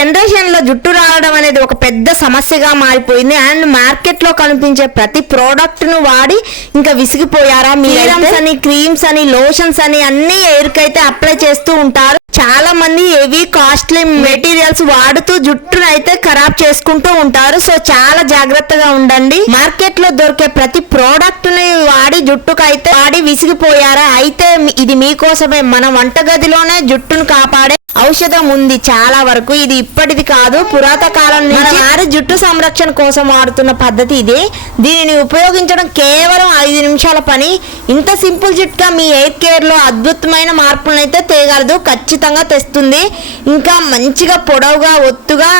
Generation లో జుట్టు రావడం అనేది ఒక పెద్ద సమస్యగా మారిపోయింది. అండ్ మార్కెట్ లో కనిపించే ప్రతి ప్రోడక్ట్ ను వాడి ఇంకా విసిగిపోయారా? సీరమ్స్ అని, క్రీమ్స్ అని, లోషన్స్ అని అన్ని హెయిర్ కి అయితే అప్లై చేస్తూ ఉంటారు. చాలా మంది హెవీ కాస్ట్లీ మెటీరియల్స్ వాడుతూ జుట్టును అయితే ఖరాబ్ చేసుకుంటూ ఉంటారు. సో చాలా జాగ్రత్తగా ఉండండి. మార్కెట్ లో దొరికే ప్రతి ప్రోడక్ట్ ని వాడి జుట్టుకు అయితే వాడి విసిగిపోయారా? అయితే ఇది మీకోసమే. మన వంటగదిలోనే జుట్టును కాపాడే ఔషధం ఉంది. చాలా వరకు ఇది ఇప్పటిది కాదు, పురాతన కాలం నుంచి వారి జుట్టు సంరక్షణ కోసం వాడుతున్న పద్ధతి ఇది. దీనిని ఉపయోగించడం కేవలం 5 నిమిషాల పని. ఇంత సింపుల్ చిట్కా మీ హెయిర్ కేర్ లో అద్భుతమైన మార్పులను అయితే తేగలదు, ఖచ్చితంగా తెస్తుంది. ఇంకా మంచిగా పొడవుగా ఒత్తుగా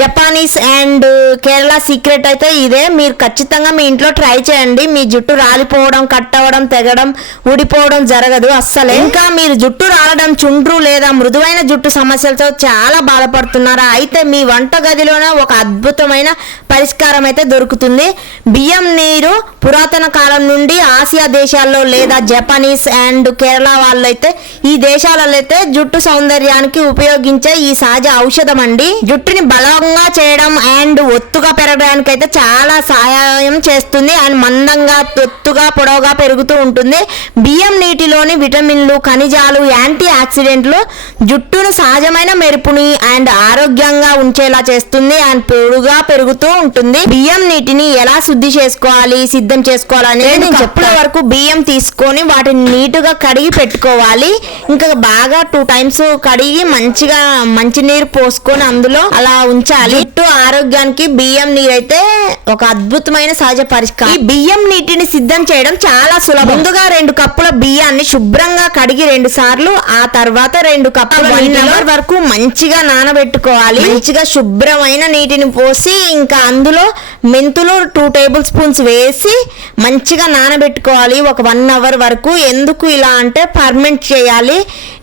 జపానీస్ అండ్ కేరళ సీక్రెట్ అయితే ఇదే. మీరు ఖచ్చితంగా మీ ఇంట్లో ట్రై చేయండి. మీ జుట్టు రాలిపోవడం, కట్ అవ్వడం, తెగడం, ఊడిపోవడం జరగదు అస్సలే. ఇంకా మీరు జుట్టు రాలడం, చుండ్రు లేదా మృదువైన జుట్టు సమస్యలతో చాలా బాధపడుతున్నారా? అయితే మీ వంట గదిలోనే ఒక అద్భుతమైన పరిష్కారం అయితే దొరుకుతుంది. బియ్యం నీరు పురాతన కాలం నుండి ఆసియా దేశాల్లో లేదా జపానీస్ అండ్ కేరళ వాళ్ళైతే ఈ దేశాలలో అయితే జుట్టు సౌందర్యానికి ఉపయోగించే ఈ సహజ ఔషధం అండి. జుట్టుని బలంగా చేయడం అండ్ ఒత్తుగా పెరగడానికి అయితే చాలా సహాయం చేస్తుంది. అండ్ మందంగా, ఒత్తుగా, పొడవుగా పెరుగుతూ ఉంటుంది. బియ్యం నీటిలోని విటమిన్లు, ఖనిజాలు, యాంటీ ఆక్సిడెంట్లు జుట్టును సహజమైన మెరుపుని అండ్ ఆరోగ్యంగా ఉంచేలా చేస్తుంది. అండ్ పొడుగా పెరుగుతూ ఉంటుంది. బియ్యం నీటిని ఎలా శుద్ధి చేసుకోవాలి, సిద్ధం చేసుకోవాలి అనేది నేను చెప్పే వరకు బియ్యం తీసుకొని వాటిని నీటుగా కడిగి పెట్టుకోవాలి. ఇంకా బాగా 2 times కడిగి మంచిగా మంచినీరు పోసుకొని అందులో అలా ఉంచాలి. జుట్టు ఆరోగ్యానికి బియ్యం నీరు అయితే ఒక అద్భుతమైన సహజ పరిష్కారం. ఈ బియ్యం నీటిని సిద్ధం చేయడం చాలా సులభం. ముందుగా 2 కప్పుల బియ్యాన్ని శుభ్రంగా కడిగి 2 సార్లు, ఆ తర్వాత 2 కప్పుల 1 hour వరకు మంచిగా నానబెట్టుకోవాలి. మంచిగా శుభ్రమైన నీటిని పోసి ఇంకా అందులో మెంతులు 2 tablespoons వేసి మంచిగా నానబెట్టుకోవాలి ఒక 1 hour వరకు. ఎందుకు ఇలా అంటే ఫర్మెంట్ చేయాలి.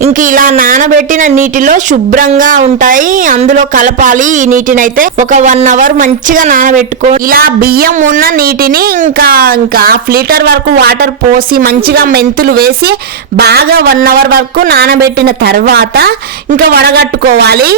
ఇంక ఇలా నానబెట్టిన నీటిలో శుభ్రంగా ఉంటాయి, అందులో కలపాలి. ఈ నీటిని అయితే ఒక 1 hour మంచిగా నానబెట్టుకో. ఇలా బియ్యం ఉన్న నీటిని ఇంకా 1/2 liter వరకు వాటర్ పోసి మంచిగా మెంతులు వేసి బాగా 1 hour వరకు నానబెట్టిన తర్వాత ఇంకా వడగట్టుకోవాలి.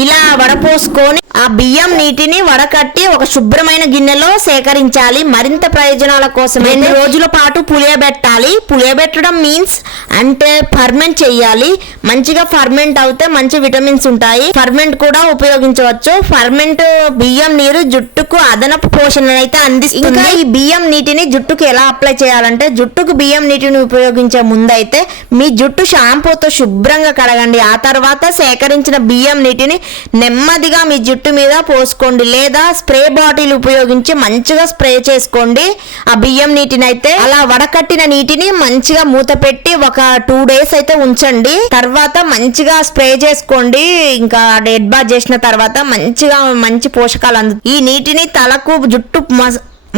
ఇలా వడపోసుకొని ఆ బియ్యం నీటిని వడకట్టి ఒక శుభ్రమైన గిన్నెలో సేకరించాలి. మరింత ప్రయోజనాల కోసం 2 రోజుల పాటు పులియబెట్టాలి. పులియబెట్టడం మీన్స్ అంటే ఫర్మెంట్ చేయాలి. మంచిగా ఫర్మెంట్ అవుతే మంచి విటమిన్స్ ఉంటాయి. ఫర్మెంట్ కూడా ఉపయోగించవచ్చు. ఫర్మెంట్ బియ్యం నీరు జుట్టుకు అదనపు పోషణ అయితే అందిస్తుంది. ఇంకా ఈ బియ్యం నీటిని జుట్టుకు ఎలా అప్లై చేయాలంటే, జుట్టుకు బియ్యం నీటిని ఉపయోగించే ముందైతే మీ జుట్టు షాంపూతో శుభ్రంగా కడగండి. ఆ తర్వాత సేకరించిన బియ్యం నీటిని నెమ్మదిగా మీ జుట్టు మీద పోసుకోండి, లేదా స్ప్రే బాటిల్ ఉపయోగించి మంచిగా స్ప్రే చేసుకోండి. ఆ బియ్యం నీటిని అయితే అలా వడకట్టిన నీటిని మంచిగా మూత పెట్టి ఒక 2 days అయితే ఉంచండి. తర్వాత మంచిగా స్ప్రే చేసుకోండి. ఇంకా హెడ్ బాత్ చేసిన తర్వాత మంచిగా మంచి పోషకాలు ఈ నీటిని తలకు, జుట్టు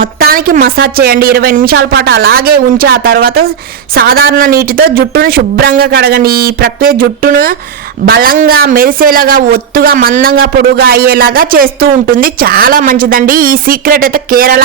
మొత్తానికి మసాజ్ చేయండి. 20 నిమిషాల పాటు అలాగే ఉంచి ఆ తర్వాత సాధారణ నీటితో జుట్టును శుభ్రంగా కడగండి. ఈ ప్రక్రియ జుట్టును బలంగా, మెరిసేలాగా, ఒత్తుగా, మందంగా, పొడుగా అయ్యేలాగా చేస్తూ ఉంటుంది. చాలా మంచిదండి. ఈ సీక్రెట్ అయితే కేరళ,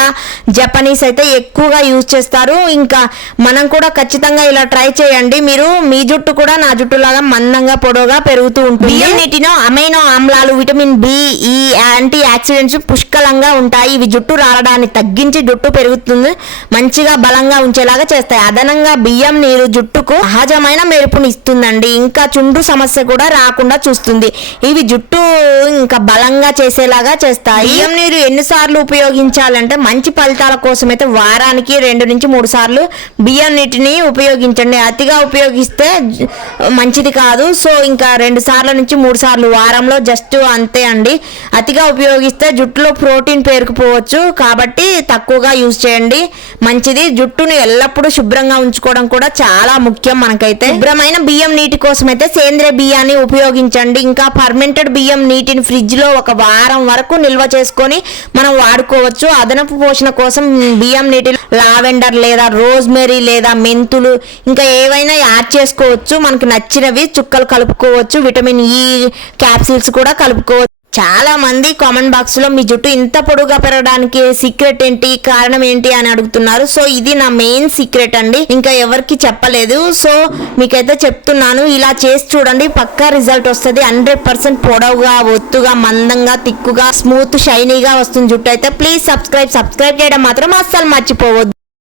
జపనీస్ అయితే ఎక్కువగా యూజ్ చేస్తారు. ఇంకా మనం కూడా ఖచ్చితంగా ఇలా ట్రై చేయండి. మీరు మీ జుట్టు కూడా నా జుట్టులాగా మందంగా, పొడవుగా పెరుగుతూ ఉంటుంది. బియ్యం నీటిలో అమైనో ఆమ్లాలు, విటమిన్ బి, ఈ యాంటీ ఆక్సిడెంట్స్ పుష్కలంగా ఉంటాయి. ఇవి జుట్టు రాలడాన్ని తగ్గించి జుట్టు పెరుగుతుంది, మంచిగా బలంగా ఉంచేలాగా చేస్తాయి. అదనంగా బియ్యం నీరు జుట్టుకు సహజమైన మెరుపుని ఇస్తుందండి. ఇంకా చుండ్రు సమస్య కూడా రాకుండా చూస్తుంది. ఇవి జుట్టు ఇంకా బలంగా చేసేలాగా చేస్తాయి. బియ్యం నీరు ఎన్నిసార్లు ఉపయోగించాలంటే, మంచి ఫలితాల కోసం అయితే వారానికి 2 నుంచి 3 సార్లు బియ్యం నీటిని ఉపయోగించండి. అతిగా ఉపయోగిస్తే మంచిది కాదు. సో ఇంకా 2 సార్ల నుంచి 3 సార్లు వారంలో జస్ట్ అంతే అండి. అతిగా ఉపయోగిస్తే జుట్టులో ప్రోటీన్ పేరుకుపోవచ్చు, కాబట్టి తక్కువగా యూజ్ చేయండి, మంచిది. జుట్టును ఎల్లప్పుడూ శుభ్రంగా ఉంచుకోవడం కూడా చాలా ముఖ్యం మనకైతే. శుభ్రమైన బియ్యం నీటి కోసం అయితే సేంద్రియ బియ్యాన్ని ఉపయోగించండి. ఇంకా ఫర్మెంటెడ్ బియ్యం నీటిని ఫ్రిడ్జ్ లో ఒక వారం వరకు నిల్వ చేసుకొని మనం వాడుకోవచ్చు. అదనపు పోషణ కోసం బియ్యం నీటిలో లావెండర్ లేదా రోజ్మెరీ లేదా మెంతులు ఇంకా ఏవైనా యాడ్ చేసుకోవచ్చు. మనకు నచ్చినవి చుక్కలు కలుపుకోవచ్చు. విటమిన్ ఈ క్యాప్సిల్స్ కూడా కలుపుకోవచ్చు. చాలా మంది కామెంట్ బాక్స్ లో మీ జుట్టు ఇంత పొడుగా పెరగడానికి సీక్రెట్ ఏంటి, కారణం ఏంటి అని అడుగుతున్నారు. సో ఇది నా మెయిన్ సీక్రెట్ అండి, ఇంకా ఎవరికి చెప్పలేదు. సో మీకైతే చెప్తున్నాను, ఇలా చేసి చూడండి, పక్కా రిజల్ట్ వస్తుంది. 100% పొడవుగా, ఒత్తుగా, మందంగా, తిక్కుగా, స్మూత్, షైనీగా వస్తుంది జుట్టు అయితే. ప్లీజ్ సబ్స్క్రైబ్ చేయడం మాత్రం అస్సలు మర్చిపోవద్దు.